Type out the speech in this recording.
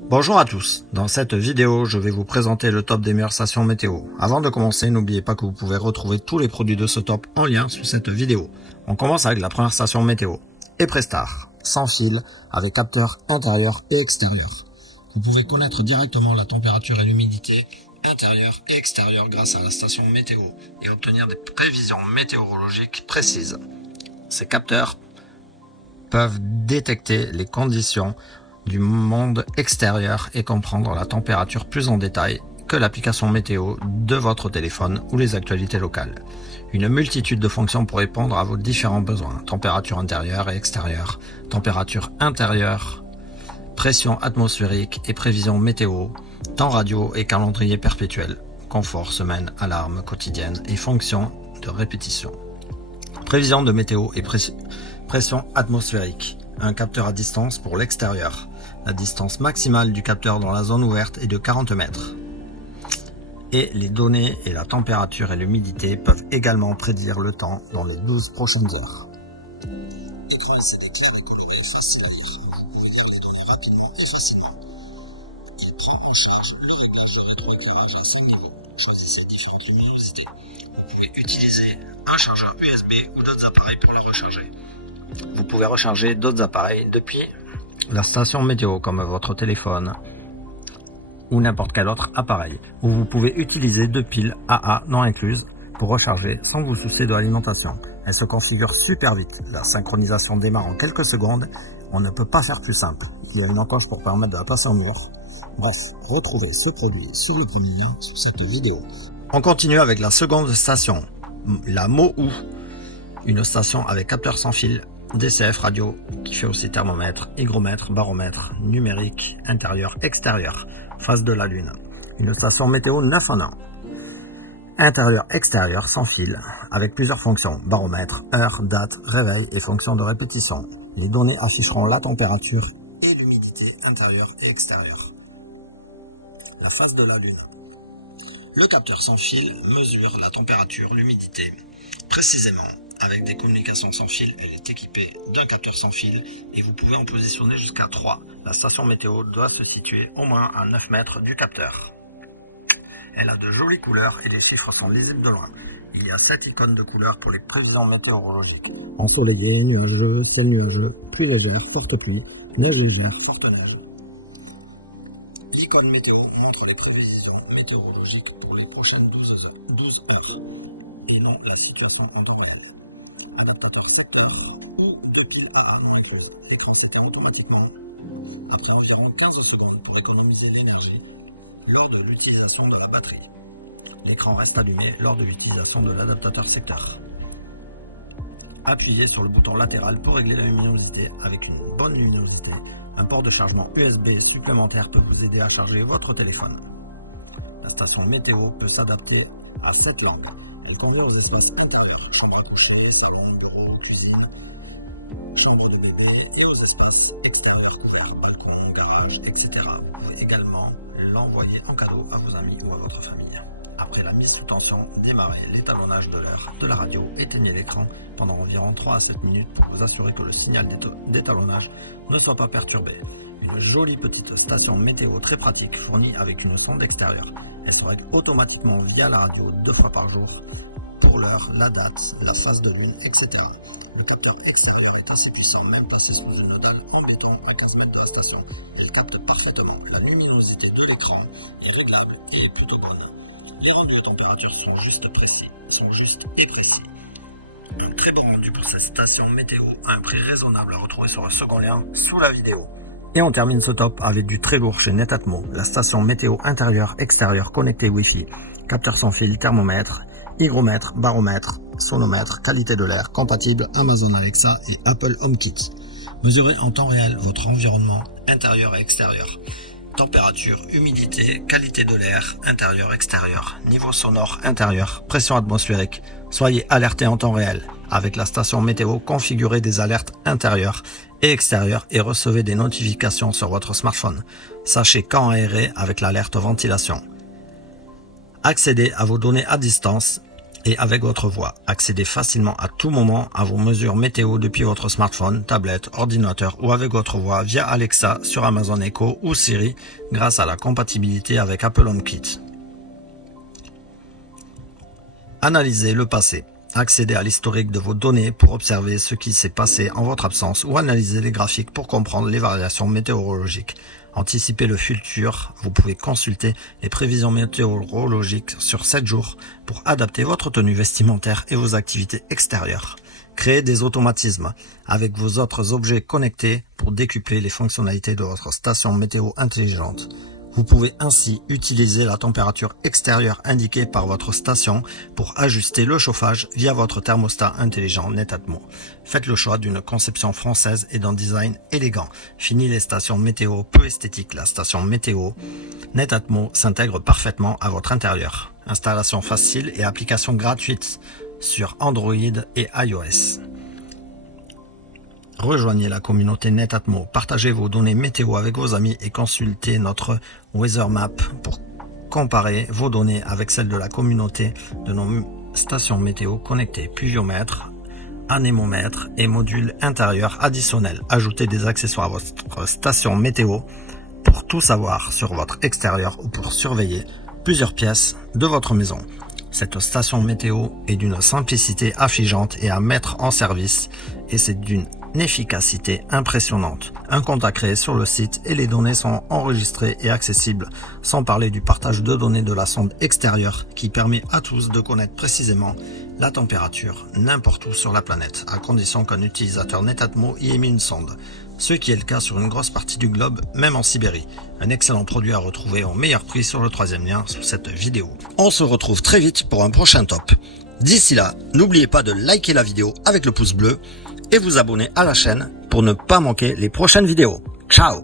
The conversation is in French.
Bonjour à tous, dans cette vidéo je vais vous présenter le top des meilleures stations météo. Avant de commencer, n'oubliez pas que vous pouvez retrouver tous les produits de ce top en lien sous cette vidéo. On commence avec la première station météo, Eprestar, sans fil, avec capteur intérieur et extérieur. Vous pouvez connaître directement la température et l'humidité intérieure et extérieure grâce à la station météo et obtenir des prévisions météorologiques précises. Ces capteurs peuvent détecter les conditions du monde extérieur et comprendre la température plus en détail que l'application météo de votre téléphone ou les actualités locales. Une multitude de fonctions pour répondre à vos différents besoins, température intérieure et extérieure, température intérieure, pression atmosphérique et prévision météo, temps radio et calendrier perpétuel, confort, semaine, alarme quotidienne et fonction de répétition. Prévision de météo et pression atmosphérique. Un capteur à distance pour l'extérieur. La distance maximale du capteur dans la zone ouverte est de 40 mètres. Et les données et la température et l'humidité peuvent également prédire le temps dans les 12 prochaines heures. L'écran LCD clair et coloré est facile à lire. Vous pouvez lire les données rapidement et facilement. Il prend en charge le réglage de rétroéclairage à 5 niveaux. Choisissez différentes luminosités. Vous pouvez utiliser un chargeur USB ou d'autres appareils pour la recharger. Vous pouvez recharger d'autres appareils depuis la station météo comme votre téléphone ou n'importe quel autre appareil, où vous pouvez utiliser deux piles AA non incluses pour recharger sans vous soucier de l'alimentation. Elle se configure super vite, la synchronisation démarre en quelques secondes, on ne peut pas faire plus simple. Il y a une encoche pour permettre de la passer au mur. Bref, retrouvez ce produit sur le premier lien sous cette vidéo. On continue avec la seconde station, la MOU, une station avec capteur sans fil, DCF radio qui fait aussi thermomètre, hygromètre, baromètre, numérique, intérieur, extérieur, phase de la lune. Une station météo 9 en 1. Intérieur, extérieur, sans fil, avec plusieurs fonctions, baromètre, heure, date, réveil et fonction de répétition. Les données afficheront la température et l'humidité intérieure et extérieure. La phase de la lune. Le capteur sans fil mesure la température, l'humidité, précisément. Avec des communications sans fil, elle est équipée d'un capteur sans fil et vous pouvez en positionner jusqu'à 3. La station météo doit se situer au moins à 9 mètres du capteur. Elle a de jolies couleurs et les chiffres sont lisibles de loin. Il y a 7 icônes de couleurs pour les prévisions météorologiques. Ensoleillé, nuageux, ciel nuageux, pluie légère, forte pluie, neige légère, forte neige. L'icône météo montre les prévisions météorologiques pour les prochaines 12 heures et non la situation en temps réel. Adaptateur secteur ou deux piles AA non inclus. L'écran s'éteint automatiquement après environ 15 secondes pour économiser l'énergie lors de l'utilisation de la batterie. L'écran reste allumé lors de l'utilisation de l'adaptateur secteur. Appuyez sur le bouton latéral pour régler la luminosité avec une bonne luminosité. Un port de chargement USB supplémentaire peut vous aider à charger votre téléphone. La station météo peut s'adapter à 7 langues. Elle convient aux espaces intérieurs, chambre à coucher, salon, bureau, cuisine, chambre de bébé et aux espaces extérieurs couverts, balcon, garage, etc. Vous pouvez également l'envoyer en cadeau à vos amis ou à votre famille. Après la mise sous tension, démarrez l'étalonnage de l'heure de la radio, éteignez l'écran pendant environ 3 à 7 minutes pour vous assurer que le signal d'étalonnage ne soit pas perturbé. Une jolie petite station météo très pratique fournie avec une sonde extérieure. Elle se règle automatiquement via la radio 2 fois par jour pour l'heure, la date, la phase de lune, etc. Le capteur extérieur est assez puissant, même placé sous une dalle en béton à 15 mètres de la station. Elle capte parfaitement. La luminosité de l'écran est réglable et est plutôt bonne. Les rendus de température sont justes et précis. Un très bon rendu pour cette station météo à un prix raisonnable à retrouver sur un second lien sous la vidéo. Et on termine ce top avec du très lourd chez Netatmo, la station météo intérieure-extérieure connectée Wi-Fi, capteur sans fil, thermomètre, hygromètre, baromètre, sonomètre, qualité de l'air, compatible Amazon Alexa et Apple HomeKit. Mesurez en temps réel votre environnement intérieur et extérieur. Température, humidité, qualité de l'air, intérieur-extérieur, niveau sonore intérieur, pression atmosphérique. Soyez alertés en temps réel. Avec la station météo, configurez des alertes intérieures et extérieures et recevez des notifications sur votre smartphone. Sachez quand aérer avec l'alerte ventilation. Accédez à vos données à distance et avec votre voix. Accédez facilement à tout moment à vos mesures météo depuis votre smartphone, tablette, ordinateur ou avec votre voix via Alexa sur Amazon Echo ou Siri grâce à la compatibilité avec Apple HomeKit. Analysez le passé. Accédez à l'historique de vos données pour observer ce qui s'est passé en votre absence ou analyser les graphiques pour comprendre les variations météorologiques. Anticipez le futur, vous pouvez consulter les prévisions météorologiques sur 7 jours pour adapter votre tenue vestimentaire et vos activités extérieures. Créez des automatismes avec vos autres objets connectés pour décupler les fonctionnalités de votre station météo intelligente. Vous pouvez ainsi utiliser la température extérieure indiquée par votre station pour ajuster le chauffage via votre thermostat intelligent Netatmo. Faites le choix d'une conception française et d'un design élégant. Fini les stations météo peu esthétiques. La station météo Netatmo s'intègre parfaitement à votre intérieur. Installation facile et application gratuite sur Android et iOS. Rejoignez la communauté Netatmo, partagez vos données météo avec vos amis et consultez notre Weather Map pour comparer vos données avec celles de la communauté de nos stations météo connectées, pluviomètre, anémomètre et module intérieur additionnel. Ajoutez des accessoires à votre station météo pour tout savoir sur votre extérieur ou pour surveiller plusieurs pièces de votre maison. Cette station météo est d'une simplicité affligeante et à mettre en service et c'est d'une efficacité impressionnante. Un compte à créer sur le site et les données sont enregistrées et accessibles, sans parler du partage de données de la sonde extérieure qui permet à tous de connaître précisément la température n'importe où sur la planète, à condition qu'un utilisateur Netatmo y ait mis une sonde, ce qui est le cas sur une grosse partie du globe, même en Sibérie. Un excellent produit à retrouver au meilleur prix sur le 3e lien sous cette vidéo. On se retrouve très vite pour un prochain top. D'ici là, n'oubliez pas de liker la vidéo avec le pouce bleu et vous abonner à la chaîne pour ne pas manquer les prochaines vidéos. Ciao!